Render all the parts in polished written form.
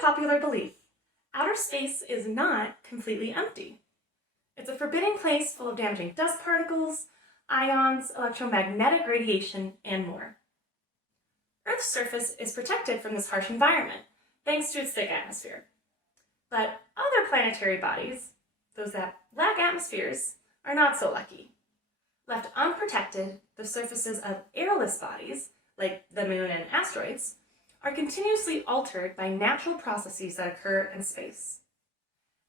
popular belief, outer space is not completely empty. It's a forbidding place full of damaging dust particles, ions, electromagnetic radiation, and more. Earth's surface is protected from this harsh environment, thanks to its thick atmosphere. But other planetary bodies, those that lack atmospheres, are not so lucky. Left unprotected, the surfaces of airless bodies, like the moon and asteroids, are continuously altered by natural processes that occur in space.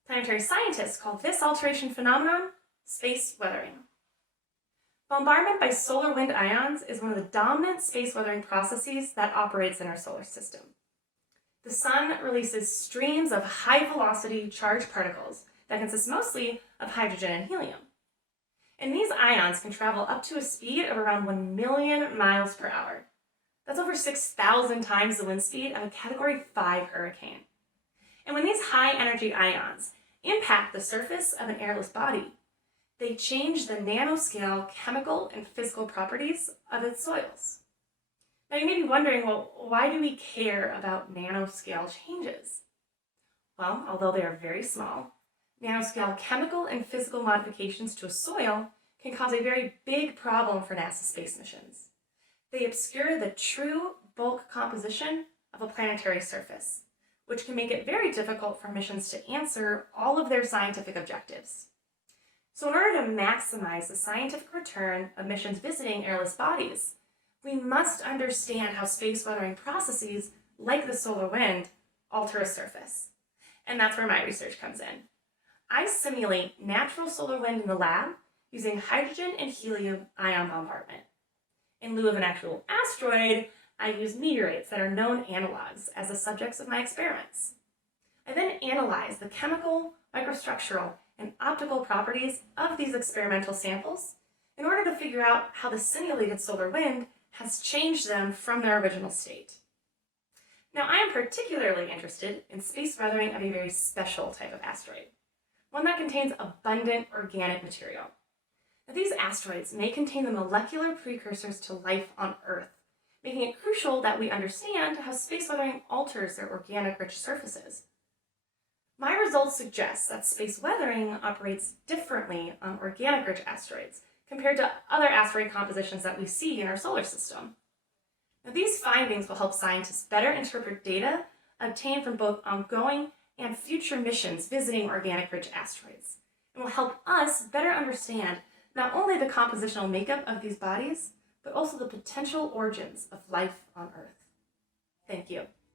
Planetary scientists call this alteration phenomenon space weathering. Bombardment by solar wind ions is one of the dominant space weathering processes that operates in our solar system. The sun releases streams of high-velocity charged particles that consist mostly of hydrogen and helium. And these ions can travel up to a speed of around 1 million miles per hour. That's over 6,000 times the wind speed of a Category 5 hurricane. And when these high-energy ions impact the surface of an airless body, they change the nanoscale chemical and physical properties of its soils. Now you may be wondering, well, why do we care about nanoscale changes? Well, although they are very small, nanoscale chemical and physical modifications to a soil can cause a very big problem for NASA space missions. They obscure the true bulk composition of a planetary surface, which can make it very difficult for missions to answer all of their scientific objectives. So in order to maximize the scientific return of missions visiting airless bodies, we must understand how space weathering processes, like the solar wind, alter a surface. And that's where my research comes in. I simulate natural solar wind in the lab using hydrogen and helium ion bombardment. In lieu of an actual asteroid, I use meteorites that are known analogs as the subjects of my experiments. I then analyze the chemical, microstructural, and optical properties of these experimental samples in order to figure out how the simulated solar wind has changed them from their original state. Now, I am particularly interested in space weathering of a very special type of asteroid, one that contains abundant organic material. Now, these asteroids may contain the molecular precursors to life on Earth, making it crucial that we understand how space weathering alters their organic-rich surfaces. My results suggest that space weathering operates differently on organic-rich asteroids compared to other asteroid compositions that we see in our solar system. Now, these findings will help scientists better interpret data obtained from both ongoing and future missions visiting organic-rich asteroids, and will help us better understand not only the compositional makeup of these bodies, but also the potential origins of life on Earth. Thank you.